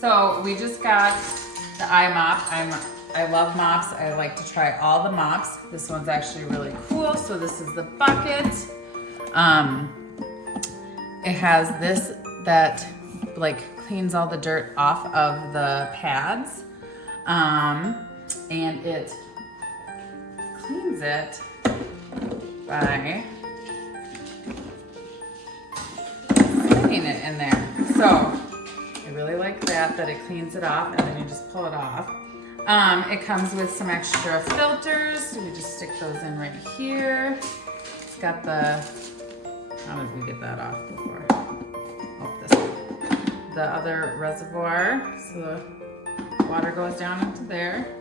So we just got the IMOP. I love mops. I like to try all the mops. This one's actually really cool. So this is the bucket. It has this that like cleans all the dirt off of the pads. And it cleans it by putting it in there. So I really like that it cleans it off and then you just pull it off. It comes with some extra filters. So we just stick those in right here. It's got the, how did we get that off before? Oh, this one. The other reservoir. So the water goes down into there.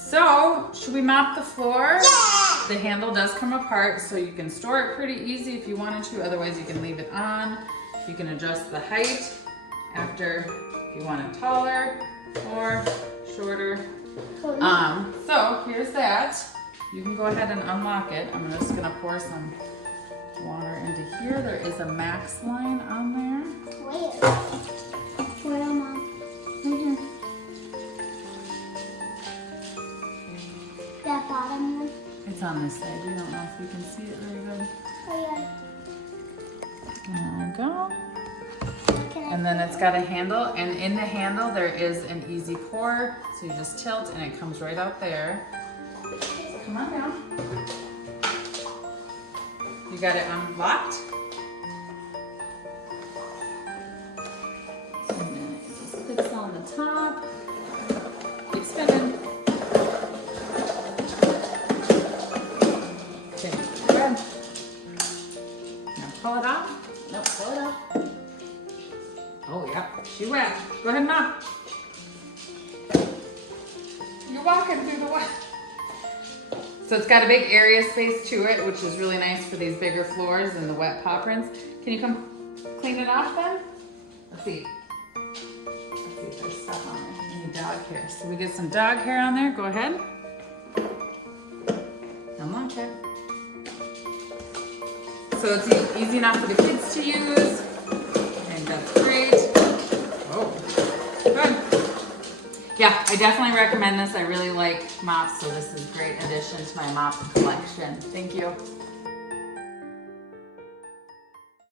So should we mop the floor? Yeah! The handle does come apart, so you can store it pretty easy if you wanted to. Otherwise, you can leave it on. You can adjust the height after if you want it taller or shorter. So here's that. You can go ahead and unlock it. I'm just gonna pour some water into here. There is a max line on there. Where, Mom? Right here. That bottom one? It's on this side. We don't know if you can see it very good. Oh, yeah. There we go. Can I And then it's got a handle, and in the handle there is an easy pour. So you just tilt and it comes right out there. Come on down. You got it unlocked. And then it just clicks on the top. Keep spinning. Okay, go ahead. Now pull it off. Nope, pull it off. Oh, yeah, she went. Go ahead and mop. You're walking through the wet. So it's got a big area space to it, which is really nice for these bigger floors and the wet paw prints. Can you come clean it off then? Let's see. Let's see if there's stuff on there. Any dog hair. So we get some dog hair on there. Go ahead. Unlock it. So it's easy enough for the kids to use. And that's great. Oh, good. Yeah, I definitely recommend this. I really like mops, so this is a great addition to my mop collection. Thank you.